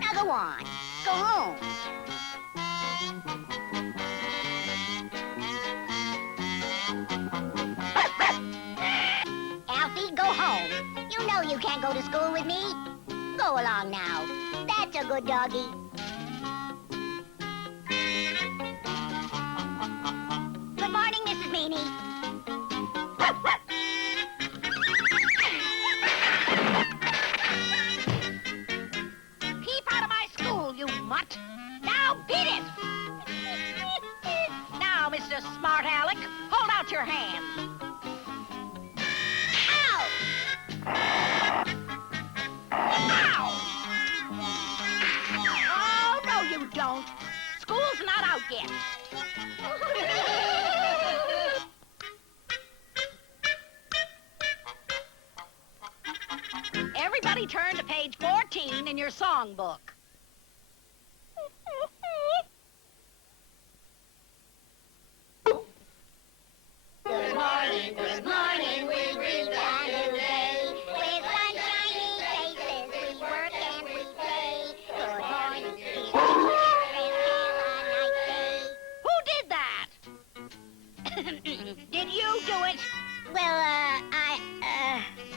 Now go on. Go home. Alfie, go home. You know you can't go to school with me. Go along now. That's a good doggy. Good morning, Mrs. Meanie. Keep out of my school, you mutt. Now beat it. Now, Mr. Smart Alec, hold out your hand. Ow! Ow! Oh, no, you don't. School's not out yet. Everybody turn to page 14 in your songbook. Good morning, we greet a new day. With sunshiny faces, we work and we play. Good morning, dear Who did that? Did you do it? Well,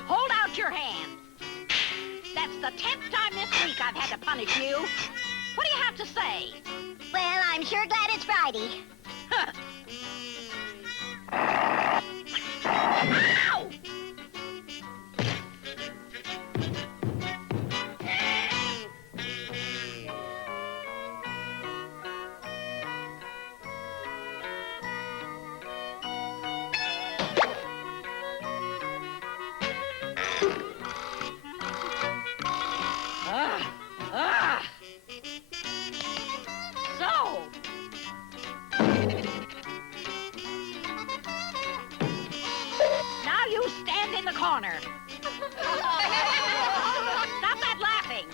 Hold out your hand. That's the 10th time this week I've had to punish you. What do you have to say? well, I'm sure glad it's Friday. Huh. Ow! So, now you stand in the corner. Stop that laughing.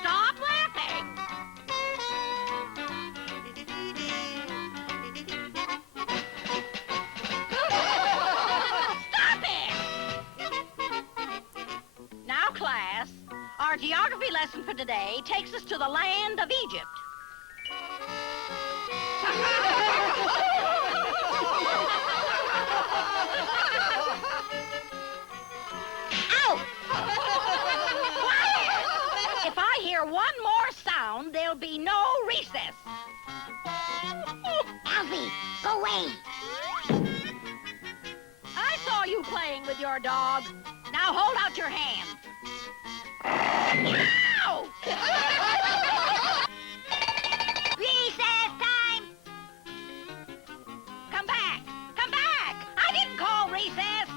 Stop laughing. Stop it! Now, class, our geography lesson for today takes us to the land of Egypt. Ow! Quiet! If I hear one more sound, there'll be no recess. Alfie, go away. I saw you playing with your dog. Now hold out your hand. Ow! Recess time. Come back! Come back! I didn't call recess!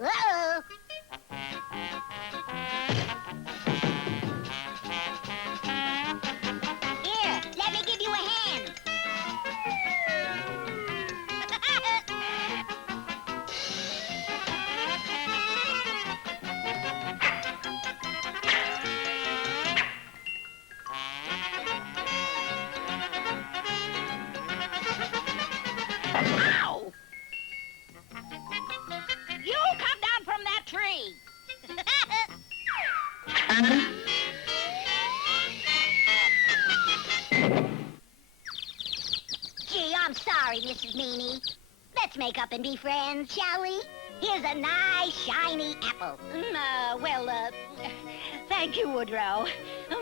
Uh-oh. Here, let me give you a hand. Ow! You come down from that tree! Gee, I'm sorry, Mrs. Meanie. Let's make up and be friends, shall we? Here's a nice, shiny apple. Thank you, Woodrow.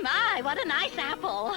My, what a nice apple.